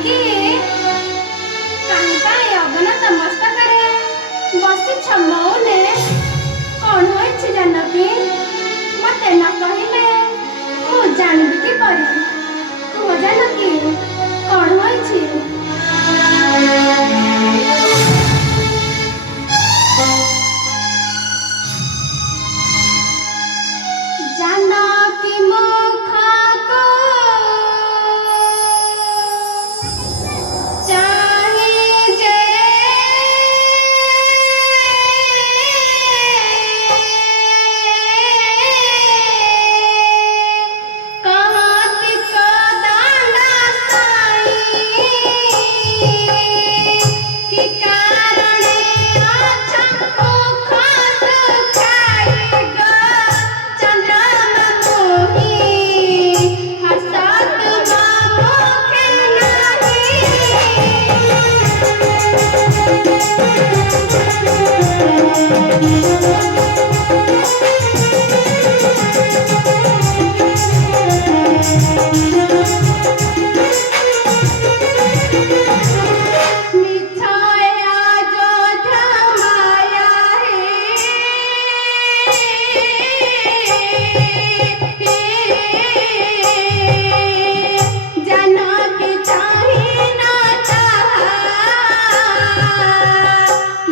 जानकी कहीं अगनत मस्तकरे बसी छमौले कौन होइछि जानकी मते न कहिले मु जानबी कि परी तू जानकी कौन होइछि जानकी मुखा को चाहे जे कहत कदाना साई कि कारणे अच्छा मुख सुखाई गो चंद्रमा मोही हसत मुख मिठाया जो धमाया है जानकी चाहे ना चाहा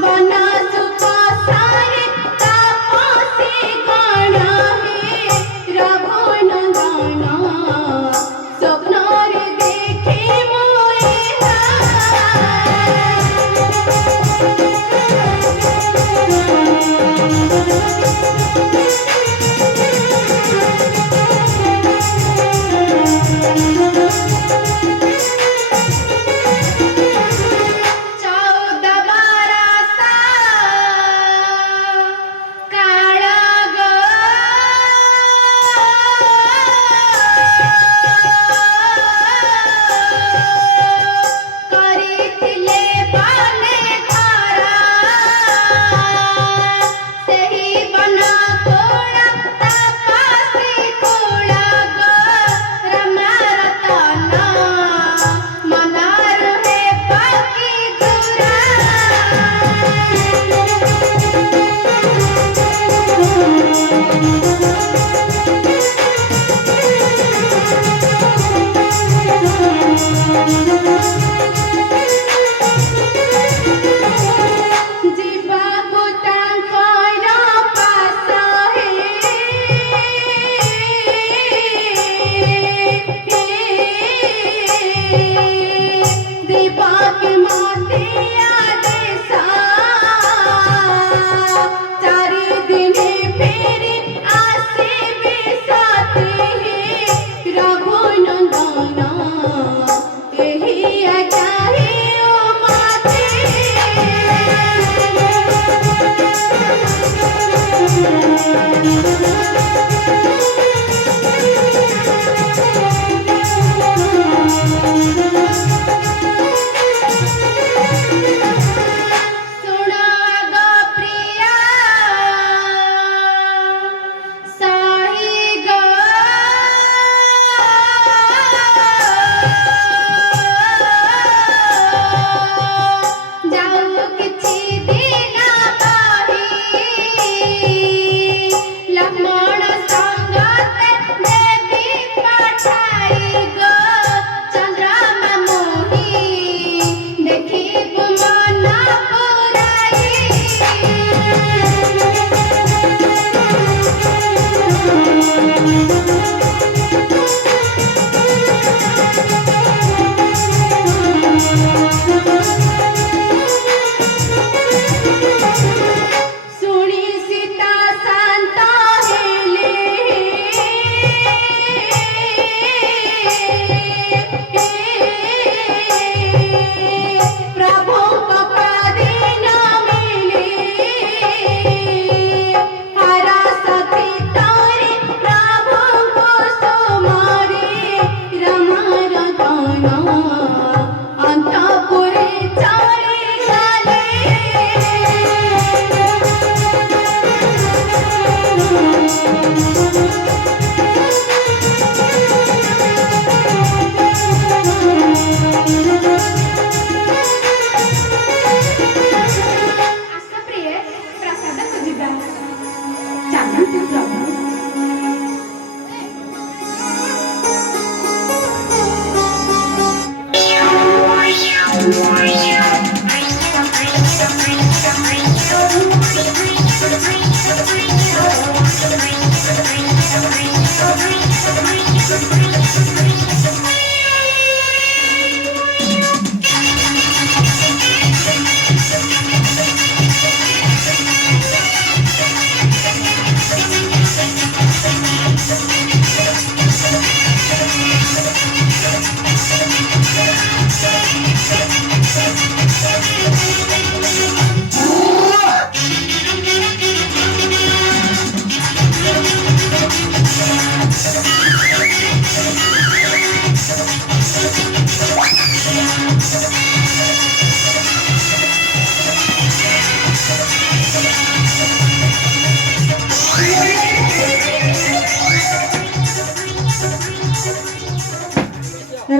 बन सुपसारे तापसी गण हे रघुनंदन स्वप्न रे देखे मोए चौदह बरसा काल गो करिथिले बने खरा सेही बन कोला तपसी कोला गो रमारतन मनार हे पकी गुरा जीवा तांकर पास दीपक मातिया देसा चारि दिने फेरी आसिबे साथी रघुनंदन एही आगाही ओ माते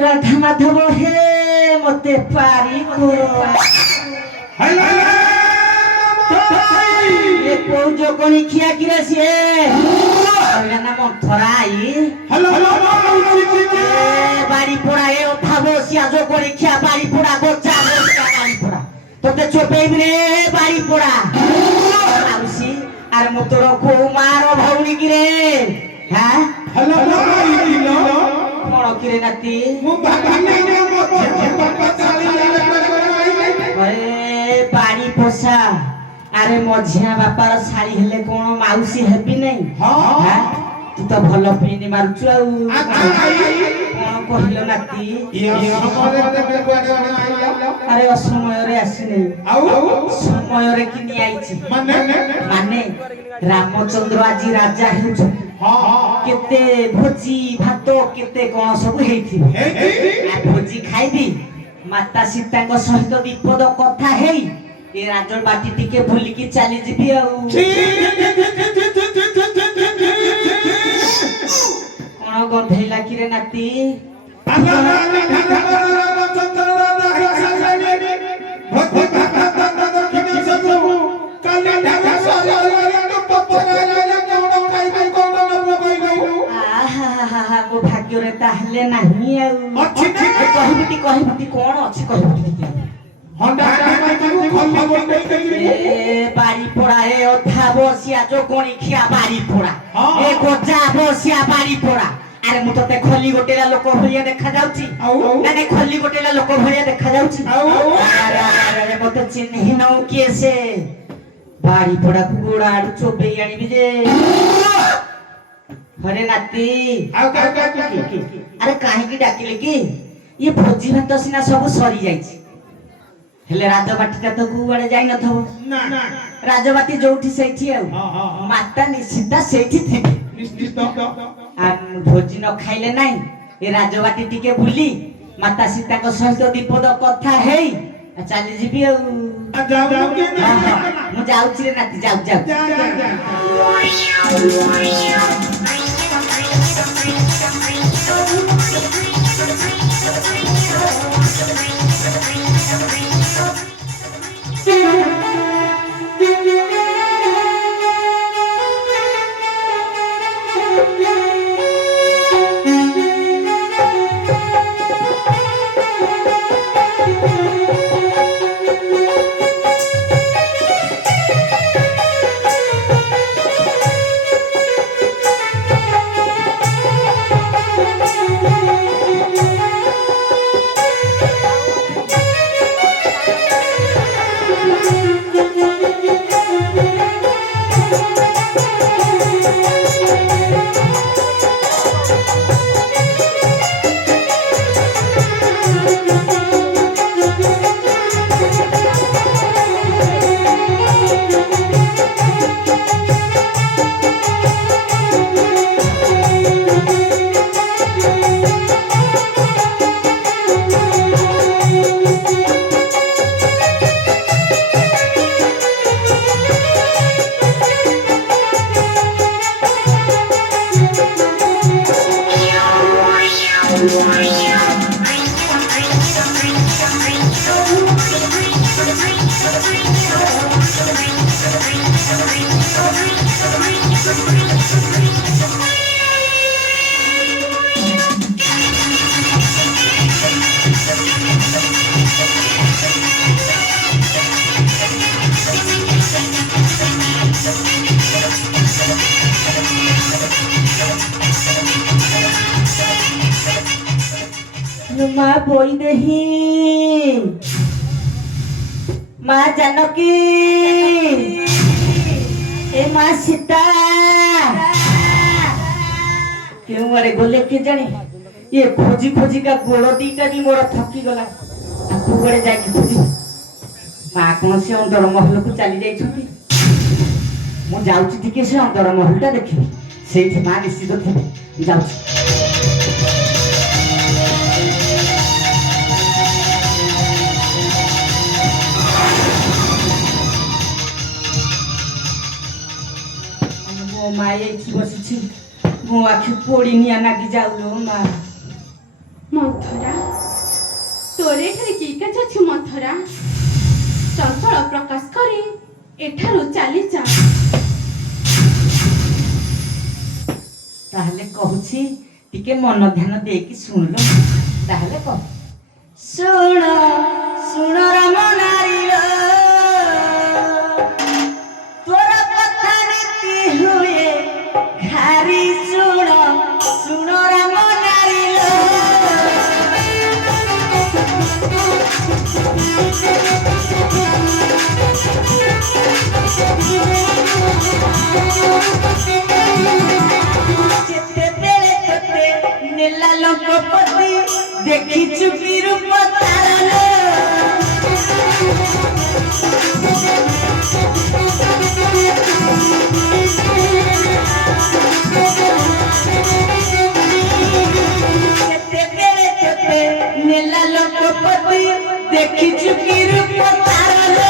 রাধা মাধব হে মতে পারি কৌজ কণি খিয়া কিরে সিয়ে না মন্থরাই বাড়ি পোড়া এ ওঠা বসিয়া যো করে খিয়া বাড়ি পোড়া গোচা বাড়ি পোড়া তোতে চোপেইবি রে বাড়ি পোড়া মাউসি আর মো তোর কৌমার ভৌণী কিরে হ্যাঁ কଣ কিরে নাতি বাড়ি পোষା আরে মଝିଆ ବାପାର ଶାଳୀ ହେଲେ କଣ ମାଉସୀ ହେବି ନାଇଁ ତୁ ତ ଭଲ ପିଇନି ମାରୁଛୁ ଆଉ କଣ କହିଲ ନାତି ଆରେ ଅସମୟରେ ଆସିନି ସମୟରେ କିନି ଆଇଛି ମାନେ ରାମଚନ୍ଦ୍ର ଆଜି ରାଜା ହେଉଛନ୍ତି କେତେ ଭୋଜି ଭାତ କେତେ କଣ ସବୁ ହେଇଥିବ ଭୋଜି ଖାଇବି ମାତା ସୀତାଙ୍କ ସହିତ ବିପଦ କଥା ହେଇ ଏ ରାଜବାଟି ଟିକେ ଭୁଲିକି ଚାଲି ଯିବି ଆଉ କଣ ଗନ୍ଧେଇଲା କିରେ ନାତି ମୋ ଭାଗ୍ୟରେ ତାହେଲେ ନାହିଁ ଆଉ କହିବୁଟି କଣ ଅଛି କହିବୁଟି বাড়ি পোড়া এ অধা বসিয়া যোগণী খিয়া বাড়ি পোড়া এ গজা বসিয়া বাড়ি পোড়া আরে মু তোতে খলি গোটেলা লোক ভলিয়া দেখা যাଉଛି না খলি গোটেলা লোক ভলিয়া দেখা যাଉଛି আরে মতে চিহ্নি নও কিଏ ସେ বাড়ি পোড়া কুড়া আড়ু চোবেই আনিবি যে হরে নাতি আরে কাহিকি ডাকিলে কি ইয়ে ভোজি ভাত সিনা সব সরি যাইছি হেলে রাজবাটিটা তো কুয়াড়ে যাই নথব রাজবাটি যোউঠি সেইঠি আউ মাতা নিশ্চিতা সেইঠি থিবি আর ভোজি ন খাইলে নাই এ রাজবাটি টিকে বুলি মাতা সীতাଙ୍କ সହିତ বিপদ কথা হেই চালি ଯିବି ଆଉ ମୁଁ ଯାଉଛି ରେ ନାତି ଯାଉ बोई देही माँ जानकी ए माँ सीता क्यों अरे गोले के जाने ये खोजी खोजी का गोड़ दीटा भी मोर थकी गला आपको बड़े जाके खोजी माँ कौन से अंदर महल को चली जाई छथि मु जाउची टिके से अंदर महलटा देखि सेठी माँ निश्चित थे जाउची मो माँ एठी बसिछि मो आखि पोड़ी निया नागी जाउलो माँ मन्थरा तोरे एठारे की काज अछि मन्थरा चंचल प्रकाश करे एठारु चाली जा ताहले कहूछि टिके मन ध्यान देकी सुनलो ताहले कह सुन सुन राम नारीलो तोर कथा नीति हुए खारी सुन सुन राम नारीलो नेला लोकपति देखी चुकी रूप तारलो नेला लोकपति देखी चुकी रूप तारलो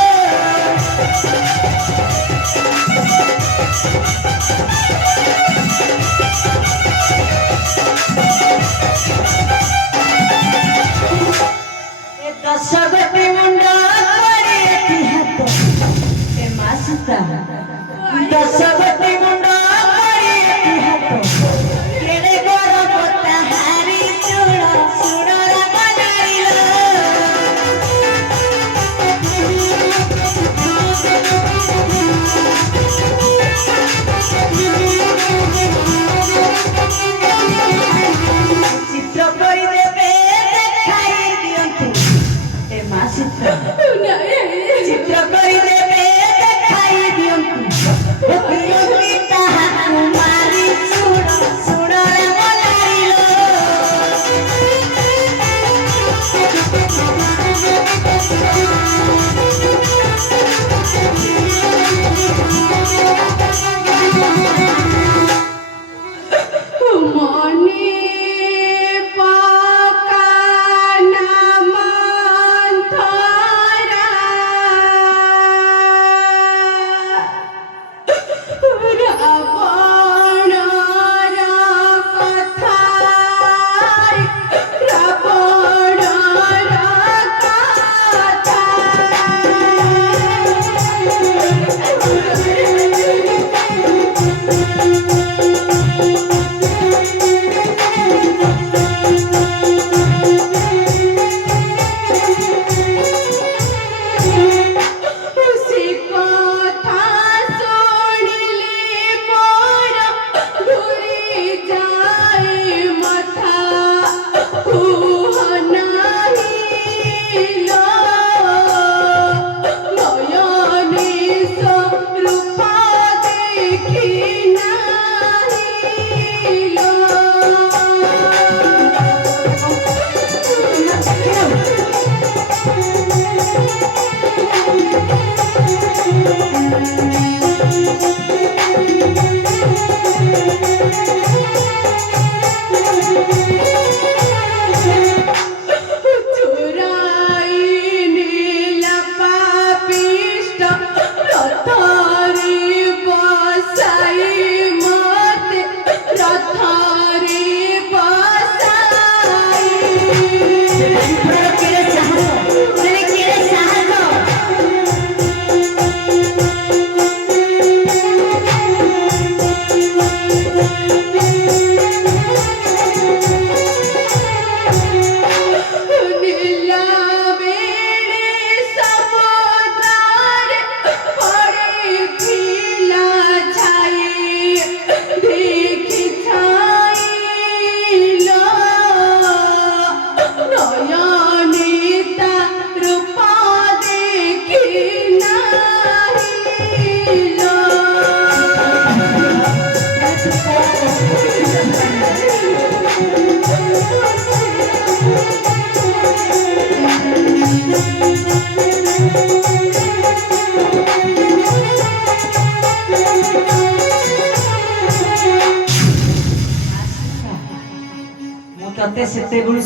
दशगति मुंड पड़े हाथ ए माँ सीता दशगति मुंड पड़े हाथ केड़े गरब ताहारी सुण सुण राम नारीलो चित्र करि देबे देखाई दियंतु ए माँ सीता चित्र करि देबे देखाई दियंतु दियंती ताहा कुमारी सुण सुण राम नारीलो मने पकाना मन्थरा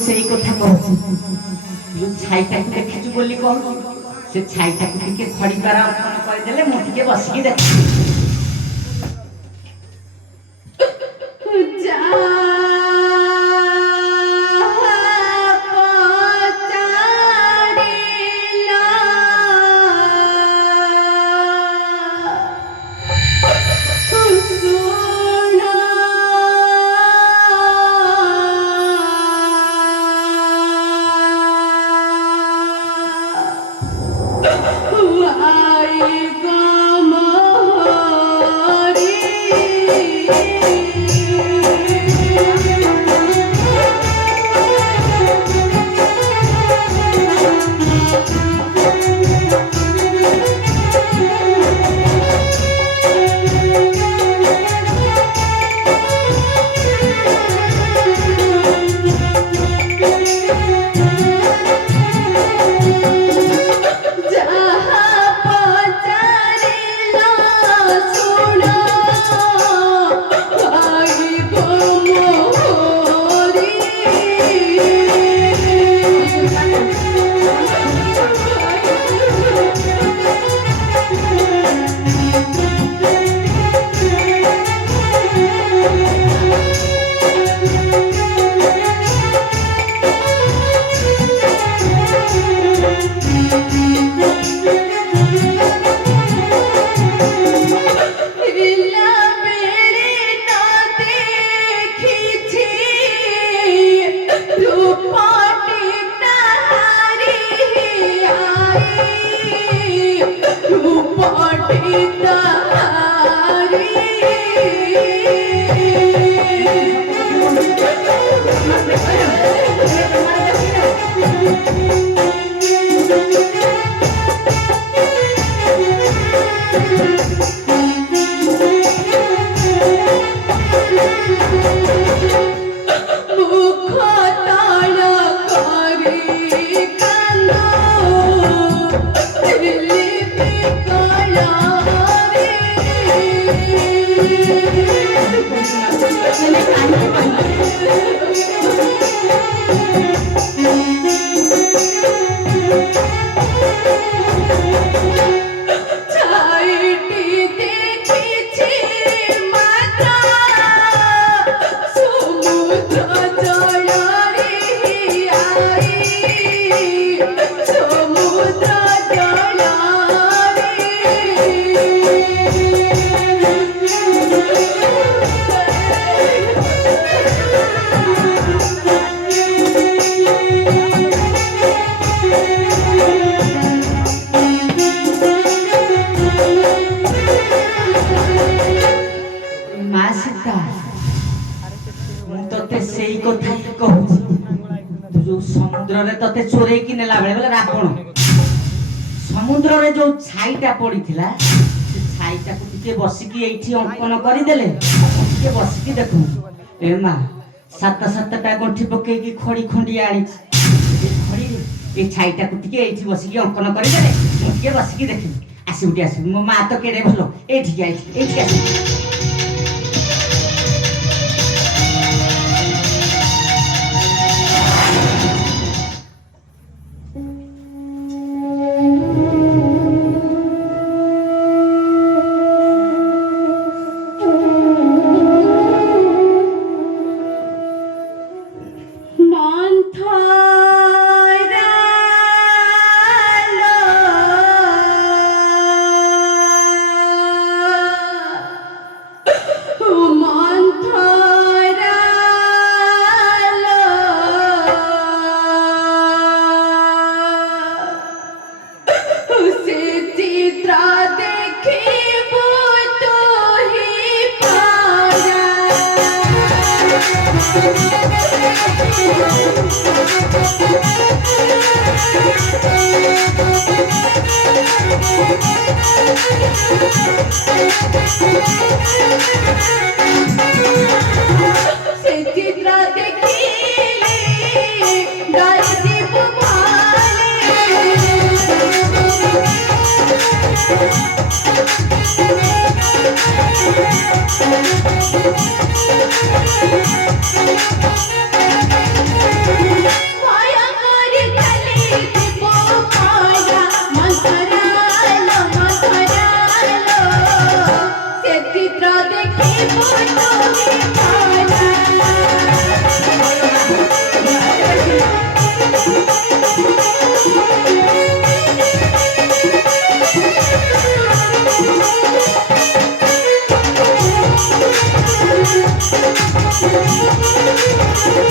ସେଇ କଥା କହୁଛି ଯୋଉ ଛାଇଟାକୁ ଦେଖିଛୁ ବୋଲି କହୁଛୁ ସେ ଛାଇଟାକୁ ଟିକେ ଖଡ଼ିପାରା ଅର୍ପଣ କରିଦେଲେ ମୁଁ ଟିକେ ବସିକି ଦେଖିବି। ସମୁଦ୍ରରେ ତତେ ଚୋରେଇକି ନେଲା ବେଳେ ରାବଣ ସମୁଦ୍ରରେ ଯୋଉ ଛାଇଟା ପଡିଥିଲା ସେ ଛାଇଟାକୁ ଟିକେ ବସିକି ଏଇଠି ଅଙ୍କନ କରିଦେଲେ ଟିକେ ବସିକି ଦେଖୁ ଏ ମା ସାତଟା ଗଣ୍ଠି ପକେଇକି ଖଡି ଖଣ୍ଡିଆ ଆଣିଛି ଏ ଖଡିରେ ଏ ଛାଇଟାକୁ ଟିକେ ଏଇଠି ବସିକି ଅଙ୍କନ କରିଦେଲେ ମୁଁ ଟିକେ ବସିକି ଦେଖିବି ଆସିବୁ ଟିକେ ଆସିବୁ ମୋ ମା ତ କେଡେ ଭଲ ଏଇଠିକି ଆସିବୁ बुझे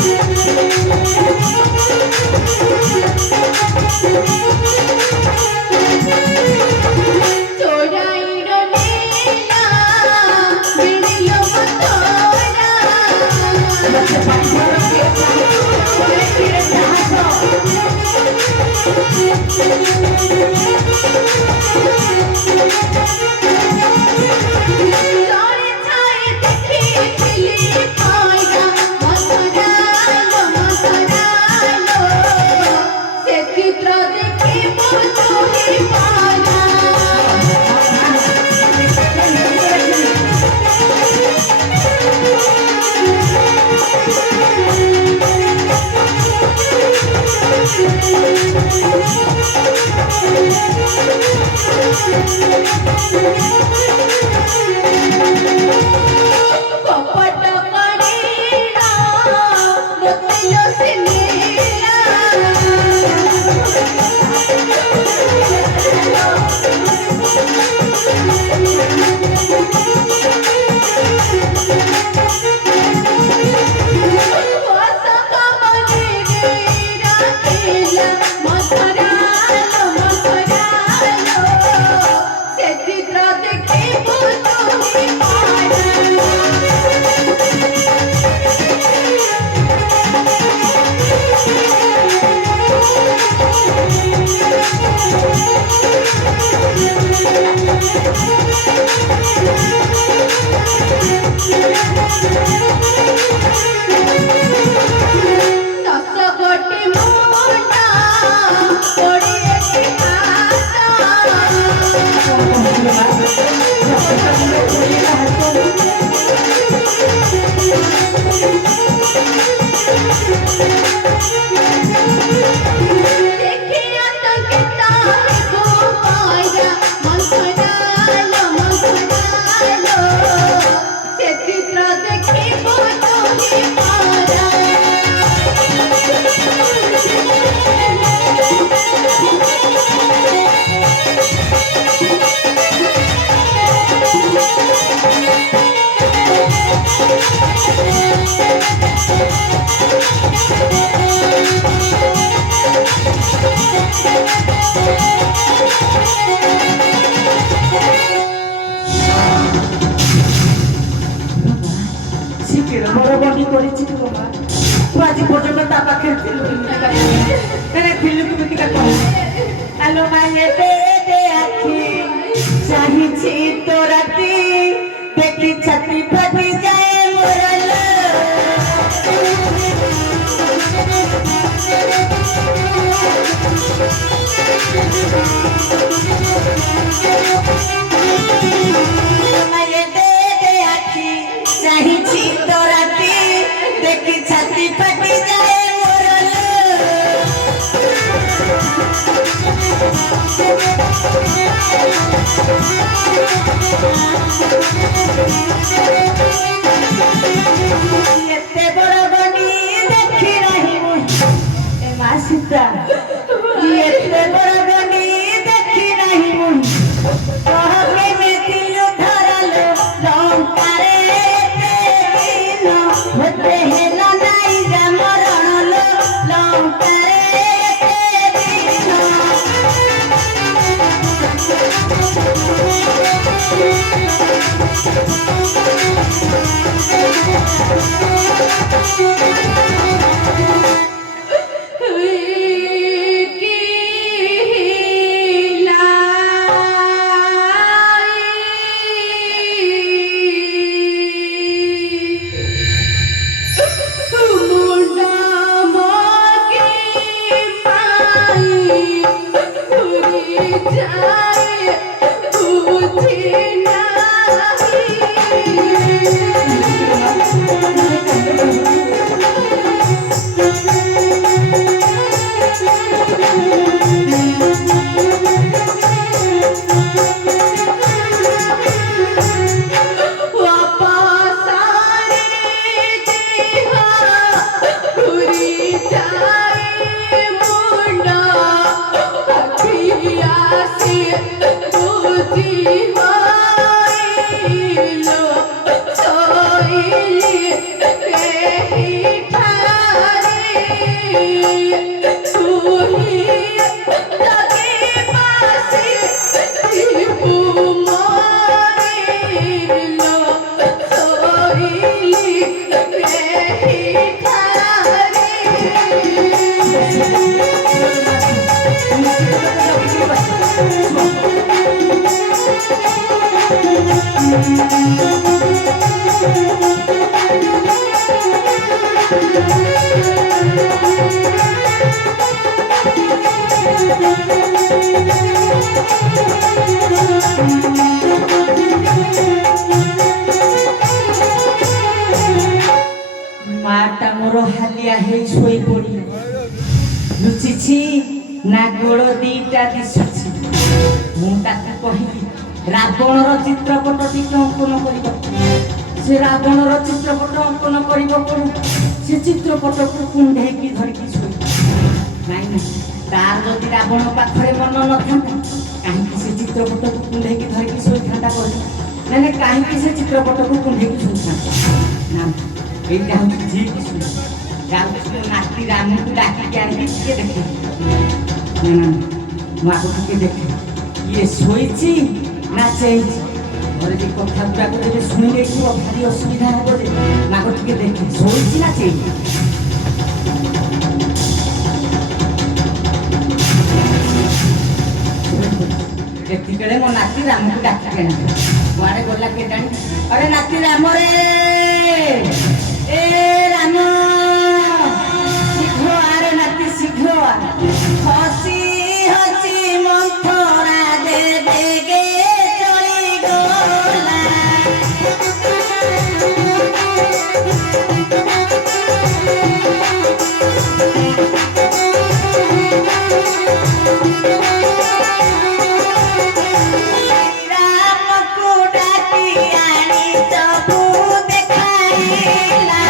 नहीं ମାଟା ମୋର ହାଲିଆ ହେଇ ଶୋଇ ପଡି ଲୁଚିଛି ନା ଗୋଡ଼ ଦିଟା ଦିଶୁଛି। ମୁଁ ତାକୁ କହିଲି ରାବଣର ଚିତ୍ରପଟ ଟିକେ ଅଙ୍କନ କରିବ। ସେ ରାବଣର ଚିତ୍ରପଟ ଅଙ୍କନ କରିବ କରୁ ସେ ଚିତ୍ରପଟକୁ କୁଣ୍ଢେଇକି ଧରିକି ଶୋଇ। ନାଇଁ ନା ତାର ଯଦି ରାବଣ ପାଖରେ ମନ ନଥାନ୍ତା କାହିଁକି ସେ ଚିତ୍ରପଟକୁ କୁଣ୍ଢେଇକି ଧରିକି ଶୋଇଥାନ୍ତା କହିଲ? ମାନେ କାହିଁକି ସେ ଚିତ୍ରପଟକୁ କୁଣ୍ଢେଇକି ଶୋଇଥାନ୍ତା? ନା ଏଇଟା ହଉଛି ଠିକ୍ ଶୁଣ। ଯାଉଛି ମୋ ନାତି ରାମକୁ ଡାକିକି ଆଣିକି ଟିକେ ଦେଖେ। ନା ନା ମୁଁ ଆଗ ଟିକେ ଦେଖେ ଇଏ ଶୋଇଛି ନା ଚେଇଛି। ଘରେ ଯେ କଥା ଗୁଡ଼ାକ ଯେବେ ଶୁଣି ଦେଇଥିବ ଭାରି ଅସୁବିଧା ହବ ଯେ ମାଗ ଟିକେ ଦେଖେ ଶୋଇଛି ନା ଚେଇଛି। ଏତିକିବେଳେ ମୋ ନାତି ରାମକୁ ଡାକିକି ଆଣିଲା। କୁଆଡ଼େ ଗଲା କେଜାଣି? ଆରେ ନାତି ରାମ ରେ ଏ ରାମ ଶୀଘ୍ର ଆରେ ନାତି ଶୀଘ୍ର ହସି ହସି ମନ୍ଥରା ଦେବେ गे ଚଳିଗଲା। ରାମକୁ ଡାକି ଆଣି ସବୁ ଦେଖାଇଲା।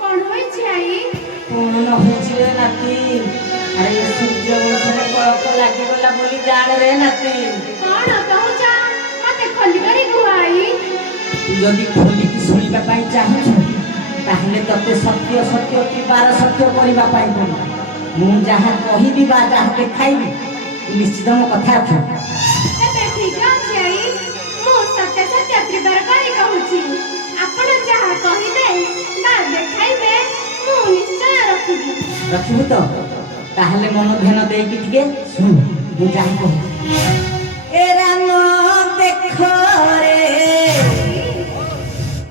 କଣ ହୋଇଛି ଆଈ? କଣ ନ ହେଇଛି ରେ ନାତି? ଆରେ ଏ ସୂର୍ଯ୍ୟ ବଂଶରେ କଳପ ଲାଗିଗଲା ବୋଲି ଜାଣେ ରେ ନାତି। କଣ କହୁଛ? ମତେ ଖୋଲିକରି କୁହ ଆଈ। ତୁ ଯଦି ଖୋଲିକି ଶୁଣିବା ପାଇଁ ଚାହୁଁଛୁ ତାହେଲେ ତତେ ସତ୍ୟ ସତ୍ୟ କି ବାର ସତ୍ୟ କରିବା ପାଇଁ ପଡ଼ିବ। ମୁଁ ଯାହା କହିବି ବା ଯାହା ଦେଖାଇବି ତୁ ନିଶ୍ଚିତ ମୋ କଥା ରଖ। ଏବେ ଠିକ ଅଛି ଆଈ। ମୁଁ ସତ୍ୟ ସତ୍ୟ ତ୍ରିବାର କରି କହୁଛି। ଆପଣ ଯାହା କହିବେ ବା ଦେଖାଇବେ ମୁଁ ନିଶ୍ଚୟ ରଖିବି। ରଖିବୁ ତ? ତାହେଲେ ମନ ଧ୍ୟାନ ଦେଇକି ଟିକେ ଶୁଣ ମୁଁ ଯାହା କହୁଛି। ଏ ରାମ ଦେଖ ରେ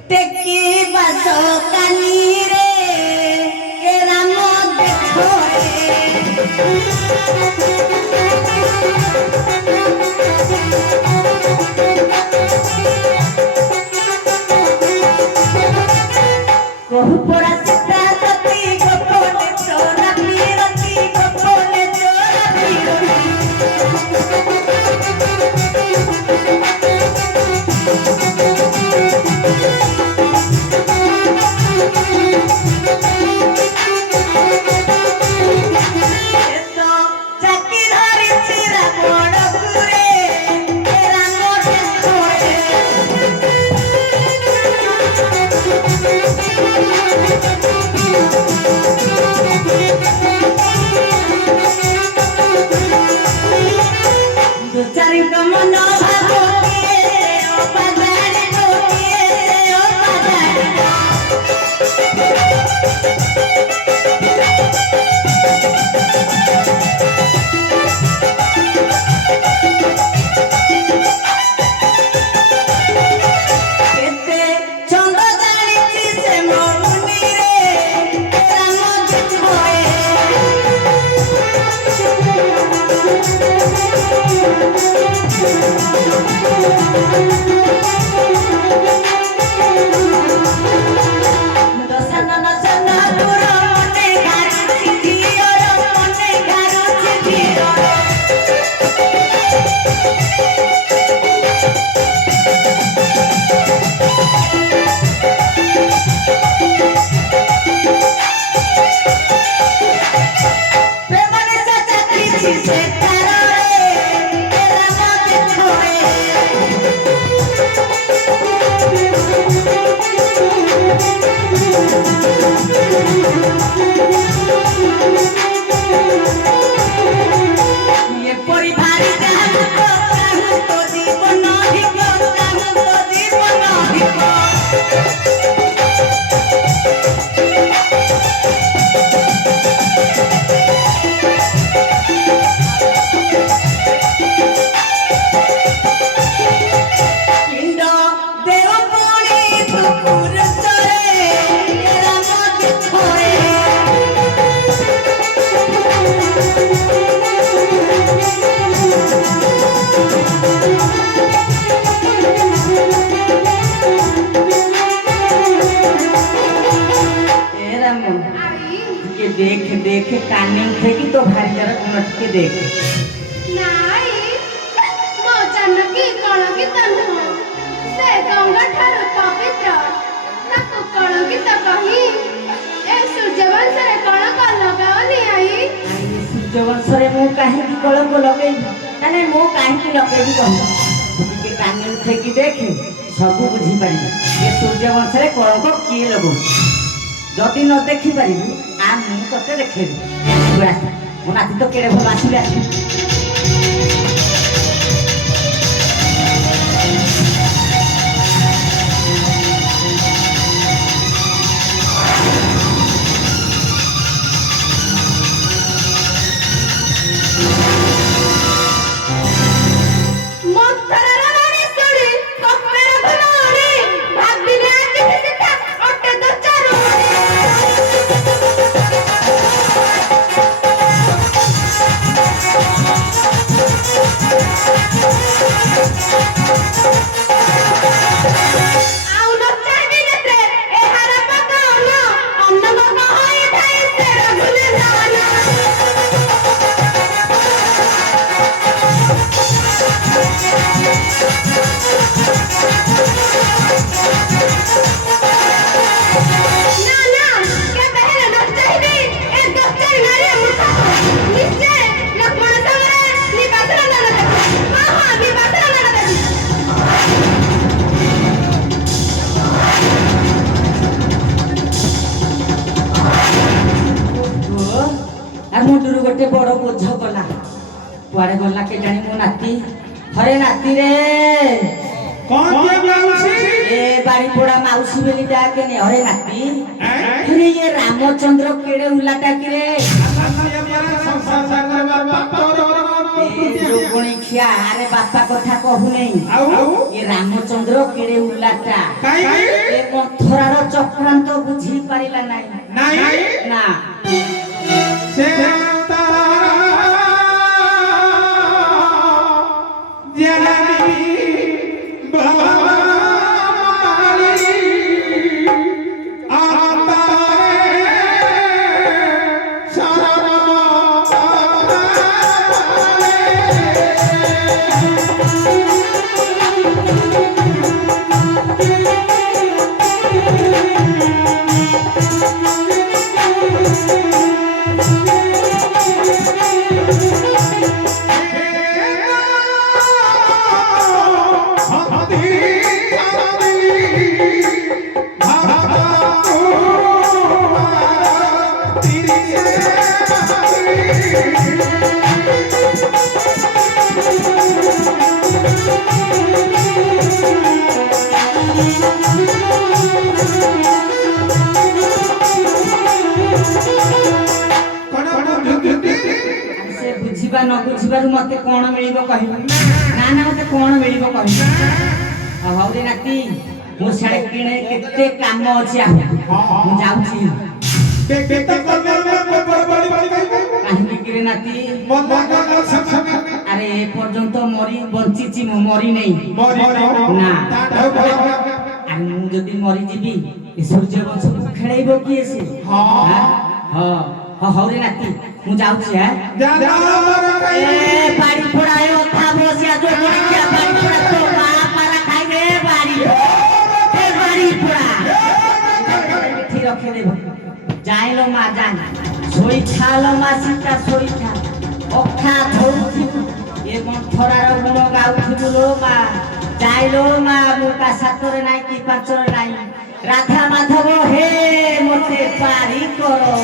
ଟେକି ବାସ କାନିରେ ଏ ରାମ ଦେଖ ରେ। କହୁ ପରା ସୀତା ସତୀ ଗୋପନେ ଚୋରା ବିରତି ଗୋପନେ ଚୋରା ବିରତି। ଭାରିଜାର ଗୁଣ ଟିକେ ଦେଖ। ନାଇଁ ମୋ ଜାନକୀ କଳଙ୍କିତ ନୁହଁ, ସେ ଗଙ୍ଗା ଠାରୁ ପବିତ୍ର। ତାକୁ କଳଙ୍କିତ କହି ଏ ସୂର୍ଯ୍ୟବଂଶରେ କଳଙ୍କ ଲଗାଅନି ଆଇ। ସୂର୍ଯ୍ୟବଂଶରେ ମୁଁ କାହିଁକି କଳଙ୍କ ଲଗେଇବି? ମାନେ ମୁଁ କାହିଁକି ଲଗେଇବି କହିବି? ଟିକେ କାନି ଉଠେଇକି ଦେଖେ, ସବୁ ବୁଝିପାରିବି ଏ ସୂର୍ଯ୍ୟବଂଶରେ କଳଙ୍କ କିଏ ଲଗାଉଛି। ଯଦି ନ ଦେଖିପାରିବୁ ଆ ମୁଁ ତତେ ଦେଖେଇବି। ମୋ ନାତି ତ କେଡ଼େ ଭଲ ଆସିଲା। मुंडरू गोटे बड़ बोझ गला कुआड़े गला के जानी मो नाती। हरे नाती रे ए बाड़ी पोड़ा माउसी बेली डाके ने। हरे नाती अरे ये रामचंद्र केड़े उलाटा कि रे खिया। अरे बापा कथा कहू नहीं, ये रामचंद्र केड़े उलाटा ए मथुरार चक्रांत बुझी पारिला नहीं ना। बुझीबा न बुझीबारु मते कोन मिलिबो कहिबो ना ना मते कोन मिलिबो कहिबो। हौ रे नाती मो साडे किणे केते काम अछि आ मु जाउची बेटा करले काहे कि नाती अरे ए पर्यंत मरी बंचिची मु मरी नहीं ना। अरे मु जदी मरी जीबी ए सूर्य वंश खेळैबो किए से। हां हौ रे नाती मु जाउची है ए बाड़ी फोड़ायो था बसिया जो क्या बाड़ी फोड़ा तो मारा खाई रे बाड़ी ए बाड़ी फोड़ा ठीक रखे देबो जाय लो मा जान सोई खालो मा सीता सोई खा अखा थौथि ए मथरार गुण गाउथि लो मा जाय लो मा मुका सातरे नाही कि पाचरे नाही राधा माधव हे मोते पारी करो।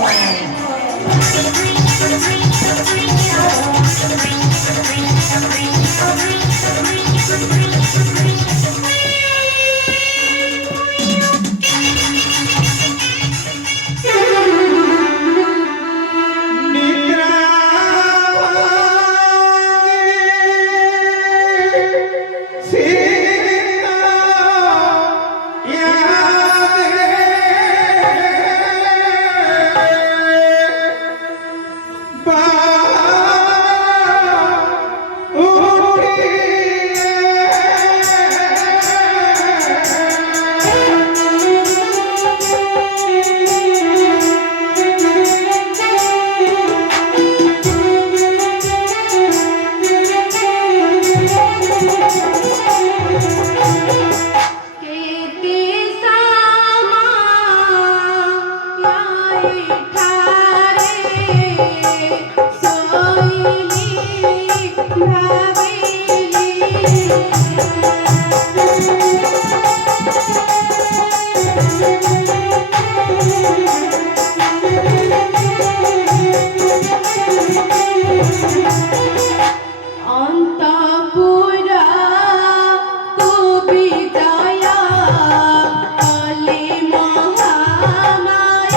Bye. অন্তঃপুরা কবিতায়া কালী মহামায়ে